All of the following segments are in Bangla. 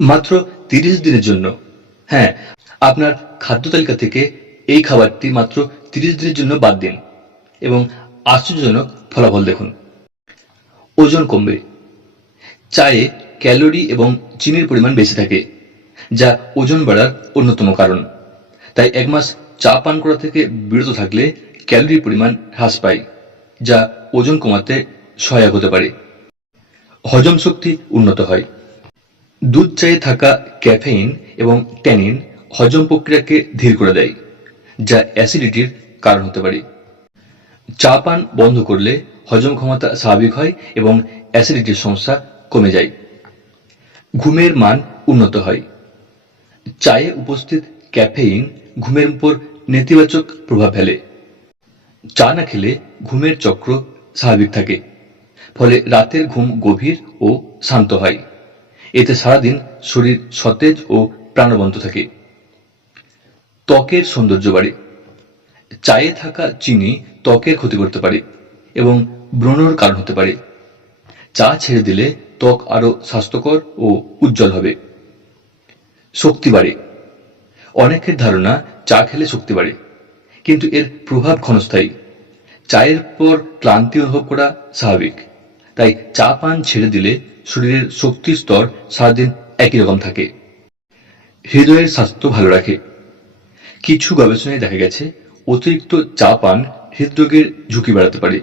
মাত্র তিরিশ দিনের জন্য। হ্যাঁ আপনার খাদ্য তালিকা থেকে এই খাবারটি মাত্র তিরিশ দিনের জন্য বাদ দিন এবং আশ্চর্যজনক ফলাফল দেখুন। ওজন কমবে। চায়ে ক্যালোরি এবং চিনির পরিমাণ বেশি থাকে, যা ওজন বাড়ার অন্যতম কারণ। তাই এক মাস চা পান করা থেকে বিরত থাকলে ক্যালোরির পরিমাণ হ্রাস পায়, যা ওজন কমাতে সহায়ক হতে পারে। হজম শক্তি উন্নত হয়। দুধ চায়ে থাকা ক্যাফেইন এবং ট্যানিন হজম প্রক্রিয়াকে ধীর করে দেয়, যা অ্যাসিডিটির কারণ হতে পারে। চা পান বন্ধ করলে হজম ক্ষমতা স্বাভাবিক হয় এবং অ্যাসিডিটির সমস্যা কমে যায়। ঘুমের মান উন্নত হয়। চায়ে উপস্থিত ক্যাফেইন ঘুমের উপর নেতিবাচক প্রভাব ফেলে। চা না খেলে ঘুমের চক্র স্বাভাবিক থাকে, ফলে রাতের ঘুম গভীর ও শান্ত হয়। এতে সারাদিন শরীর সতেজ ও প্রাণবন্ত থাকে। ত্বকের সৌন্দর্য বাড়ে। চায়ে থাকা চিনি ত্বকের ক্ষতি করতে পারে এবং ব্রণর কারণ হতে পারে। চা ছেড়ে দিলে ত্বক আরও স্বাস্থ্যকর ও উজ্জ্বল হবে। শক্তি বাড়ে। অনেকের ধারণা চা খেলে শক্তি বাড়ে, কিন্তু এর প্রভাব ক্ষণস্থায়ী। চায়ের পর ক্লান্তি অনুভব করা স্বাভাবিক। তাই চা পান ছেড়ে দিলে শরীরের শক্তির স্তর সারাদিন একই রকম থাকে। হৃদয়ের স্বাস্থ্য ভালো রাখে। কিছু গবেষণায় দেখা গেছে, অতিরিক্ত চা পান হৃদরোগের ঝুঁকি বাড়াতে পারে।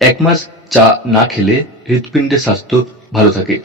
এক মাস চা না খেলে হৃৎপিণ্ডের স্বাস্থ্য ভালো থাকে।